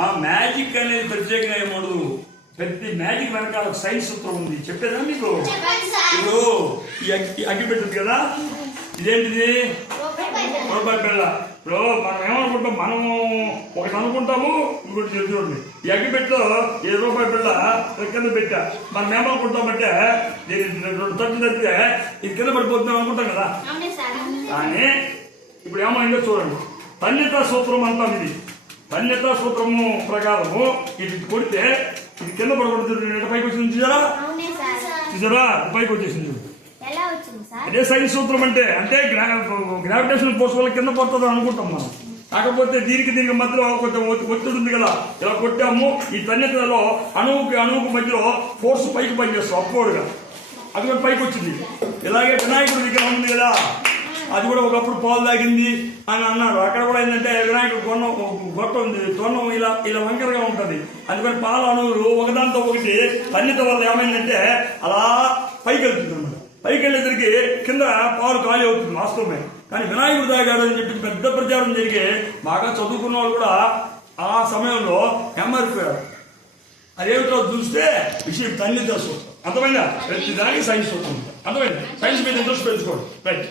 ఆ మ్యాజిక్ అనేది ప్రత్యేకంగా ఏమడదు. ప్రతి మ్యాజిక్ వెనకాల ఒక సైన్స్ సూత్రం ఉంది. చెప్పేదా మీకు? ఇప్పుడు ఈ అగ్గి పెట్టదు కదా, ఇదేంటిది? రూపాయి బిళ్ళ. ఇప్పుడు మనం ఏమనుకుంటాం, మనము ఒకటి అనుకుంటాము, ఇంకోటి చూడండి. ఈ అగ్గి పెట్టలో ఏ రూపాయి బిళ్ళ కింద పెట్టా, మనం ఏమనుకుంటామంటే రెండు తట్టు తప్పితే ఇది కింద పడిపోతున్నాం అనుకుంటాం కదా. కానీ ఇప్పుడు ఏమైందో చూడండి, తన్యతా సూత్రం అంటాం. ఇది తన్యతా సూత్రము ప్రకారము ఇది కొడితే ఇది కింద పడకూడదు, పైకి వచ్చింది చూసారా? చూసారా? పైకి వచ్చేసింది. అదే సైన్స్ సూత్రం అంటే. అంటే గ్రావిటేషన్ ఫోర్స్ వల్ల కింద పడుతుంది అనుకుంటాం మనం. కాకపోతే దీనికి మధ్యలో కొంచెం ఒత్తిడి ఉంది కదా, ఇలా కొట్టాము. ఈ తన్యతలో అణువుకి మధ్యలో ఫోర్స్ పైకి పనిచేస్తాం అప్పోడుగా, అది కూడా పైకి వచ్చింది. ఇలాగే వినాయకుడి విగ్రహం ఉంది కదా, అది కూడా ఒకప్పుడు పాలు తాగింది అని అన్నారు. అక్కడ కూడా ఏంటంటే వినాయకుడు గొట్ట ఉంది, తొన్నం ఇలా వంకరగా ఉంటుంది. అందుకని పాల అణువులు ఒకదాంతో ఒకటి తన్యత వల్ల ఏమైందంటే అలా పైకి వెళ్తుంది అన్నమాట. పైకి వెళ్ళేసరికి కింద పాలు ఖాళీ అవుతుంది వాస్తవమే. కానీ వినాయకుడు తాగాడు అని చెప్పి పెద్ద ప్రచారం జరిగి బాగా చదువుకున్న వాళ్ళు కూడా ఆ సమయంలో ఏమారిపోయారు. అదేమిటో చూస్తే విషయం తన్యత సూత్రం. అర్థమైందా? ప్రతి దానికి సైన్స్ సూత్రం. అర్థమైందా? సైన్స్ మీద ఇంట్రెస్ట్ పెంచుకోండి. రైట్.